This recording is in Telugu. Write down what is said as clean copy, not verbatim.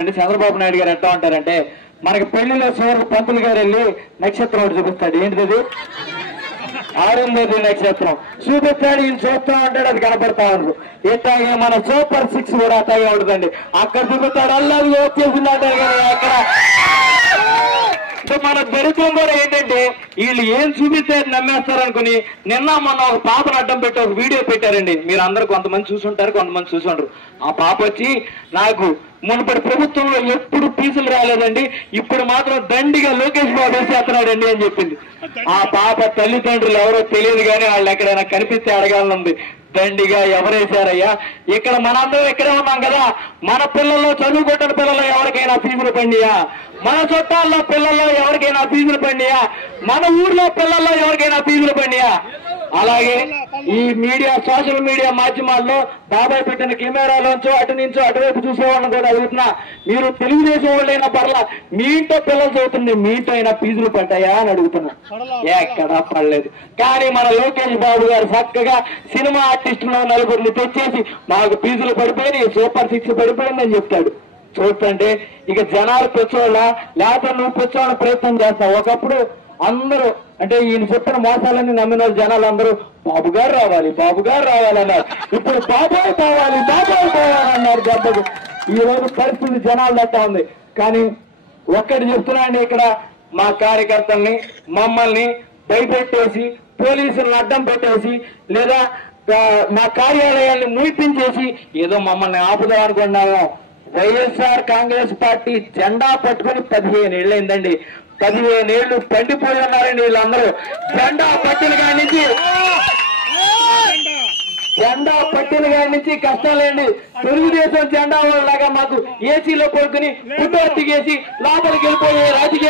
అంటే చంద్రబాబు నాయుడు గారు ఎట్లా ఉంటారంటే మనకి పెళ్లిలో సూర్య పంతులు గారు వెళ్ళి నక్షత్రం ఒకటి చూపిస్తాడు. ఏంటిది? ఆరుంధతి నక్షత్రం చూపిస్తాడు. ఈయన చూస్తూ ఉంటాడు, అది కనపడతా ఉండదు. ఇట్లాగే మన సూపర్ 6 కూడా అట్లాగే ఉంటుందండి. అక్కడ చూపిస్తాడు, అల్లాది వచ్చేసింది అంటారు కదా. అక్కడ మన దరిద్రం కూడా ఏంటంటే వీళ్ళు ఏం చూపిస్తే నమ్మేస్తారు అనుకుని నిన్న మొన్న ఒక పాపను అడ్డం పెట్టి ఒక వీడియో పెట్టారండి. మీరు అందరు కొంతమంది చూసుంటారు, కొంతమంది చూసుంటారు. ఆ పాప వచ్చి నాకు మునుపటి ప్రభుత్వంలో ఎప్పుడు ఫీజులు రాలేదండి, ఇప్పుడు మాత్రం దండిగా లోకేష్ బాబు వేసేస్తున్నాడండి అని చెప్పింది. ఆ పాప తల్లిదండ్రులు ఎవరో తెలియదు కానీ వాళ్ళు ఎక్కడైనా కనిపిస్తే అడగాలనుంది. దండిగా ఎవరేశారయ్యా? ఇక్కడ మనందరం ఇక్కడే ఉన్నాం కదా. మన పిల్లల్లో చదువుకుంటున్న పిల్లల్లో ఎవరికైనా ఫీజులు పండియా? మన చుట్టాల్లో పిల్లల్లో ఎవరికైనా ఫీజులు పండియా? మన ఊర్లో పిల్లల్లో ఎవరికైనా ఫీజులు పండియా? అలాగే ఈ మీడియా, సోషల్ మీడియా మాధ్యమాల్లో బాబాయ్ పెట్టిన కెమెరాలోంచో అటు నుంచో అటువైపు చూసేవాళ్ళని కూడా అడుగుతున్నా, మీరు తెలుగుదేశం వాళ్ళైనా పర్లా, మీ ఇంట్లో పిల్లలు చదువుతుంది, మీ ఇంట్లో అయినా ఫీజులు పడ్డాయా అని అడుగుతున్నా. ఎక్కడా పడలేదు. కానీ మన లోకేష్ బాబు గారు చక్కగా సినిమా ఆర్టిస్టులో నలుగురిని తెచ్చేసి మాకు ఫీజులు పడిపోయినాయి, సూపర్ 6 పడిపోయిందని చెప్తాడు. చూస్తుంటే ఇక జనాలు పెంచోళ్ళ లేకపోతే నువ్వు పెంచోళ్ళ ప్రయత్నం చేస్తావు. ఒకప్పుడు అందరూ అంటే ఈయన చెప్పిన మోసాలన్నీ నమ్మిన జనాలు అందరూ బాబు గారు రావాలి, బాబు గారు రావాలన్నారు. ఇప్పుడు బాబాయ్ కావాలి, బాబాయ్ కావాలన్నారు. దెబ్బకు ఈ రోజు పరిస్థితి జనాలు దట్టా ఉంది. కానీ ఒక్కటి చెప్తున్నాండి, ఇక్కడ మా కార్యకర్తల్ని మమ్మల్ని భయపెట్టేసి పోలీసులను అడ్డం పెట్టేసి లేదా మా కార్యాలయాన్ని ముయిపించేసి ఏదో మమ్మల్ని ఆపుదాం అనుకున్నాము. వైఎస్ఆర్ కాంగ్రెస్ పార్టీ జెండా పట్టుకుని 15 ఏళ్ళైందండి. 15 ఏళ్ళు పండిపోయి ఉన్నారండి వీళ్ళందరూ. జెండా పట్టిన కాడి నుంచి కష్టాలేండి. తెలుగుదేశం జెండా వాళ్ళలాగా మాకు ఏసీలో పడుకుని ఫుట్బాల్ దిగేసి లోపలికి వెళ్ళిపోయే రాజకీయ